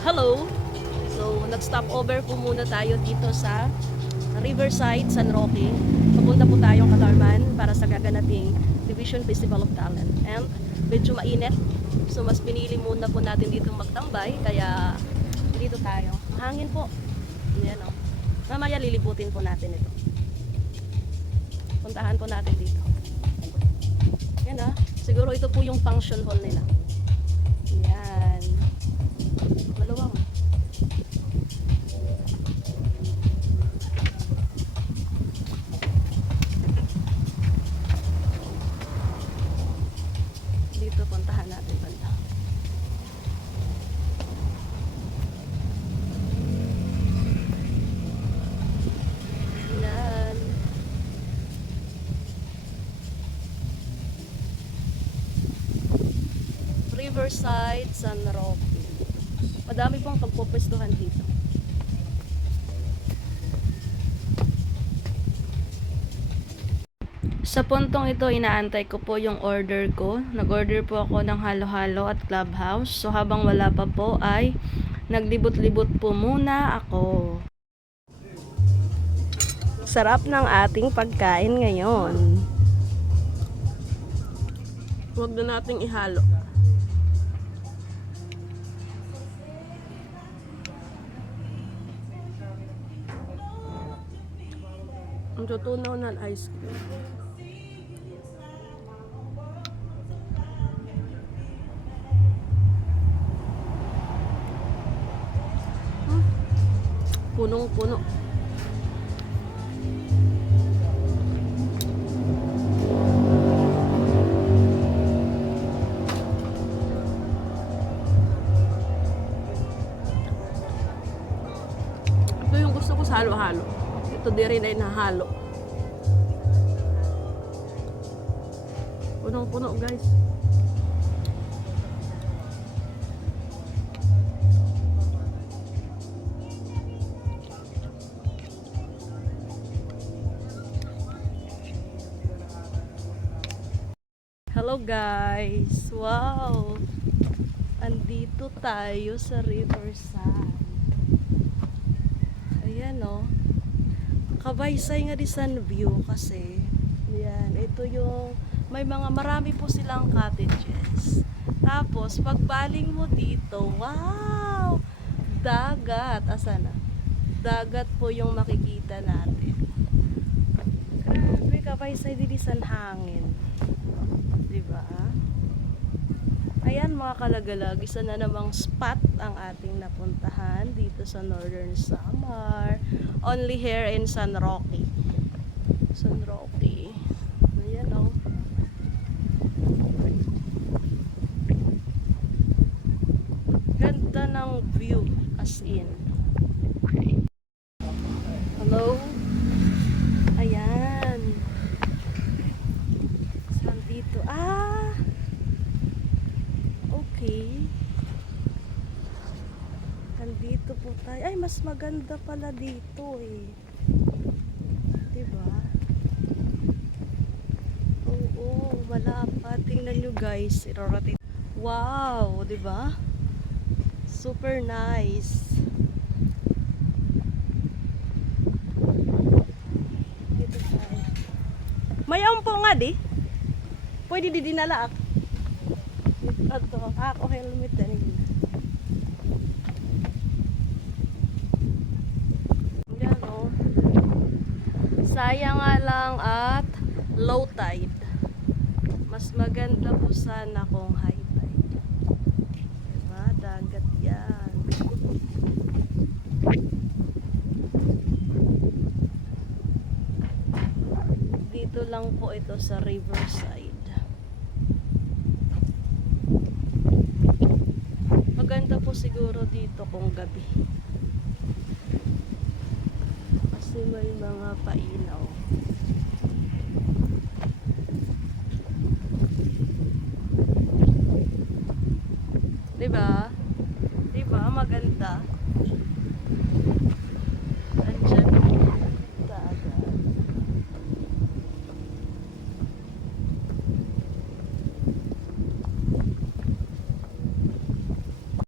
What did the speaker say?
Hello! So, nag-stop over po muna tayo dito sa Riverside, San Roque. Papunta po tayong Katarman para sa gaganaping Division Festival of Talent. And medyo mainit. So, mas pinili muna po natin dito magtambay. Kaya dito tayo. Hangin po. Yan o. Mamaya lilibutin po natin ito. Puntahan po natin dito. Yan ah. Siguro ito po yung function hall nila. Yan. Maluwang. Dito puntahan natin banda. Yan. Riverside, San Roque. Madami pong pagpupwestuhan dito. Sa puntong ito, inaantay ko po yung order ko. Nag-order po ako ng halo-halo at clubhouse. So, habang wala pa po ay naglibot-libot po muna ako. Sarap ng ating pagkain ngayon. Huwag na nating ihalo. Ang tutunaw ng ice cream. Punong-puno. Ito yung gusto ko sa halo-halo. Ito di rin ay nahalo. Punong-puno guys. Hello guys! Wow! Andito tayo sa Riverside. Ayan o. Kabaysay nga di San View kasi. Ayan. Ito yung may mga marami po silang cottages. Tapos pagbaling mo dito, wow! Dagat. Asa na? Dagat po yung makikita natin. Grabe, kabaysay di San hangin. Diba? Ayan mga kalagalag, isa na namang spot ang ating napuntahan dito sa Northern Samar. Only here in San Roque. San Roque. Ayan o. Ganda ng view as in. Hello? Ayan. Saan dito? Ah! Okay. Nandito po tayo. Ay, mas maganda pala dito eh. Diba? Oo, malapad. Tingnan nyo guys. I-rotate. Wow, diba? Super nice. Dito tayo. May ampo nga di. Pwede di dinala ako. Ito, ako helmet na rin. Yan o. Sayang nga lang at low tide. Mas maganda po sana kung high tide. Diba? Dagat yan. Dito lang po ito sa Riverside. Maganda po siguro dito kung gabi. Kasi may mga painaw. Diba? Diba? Maganda.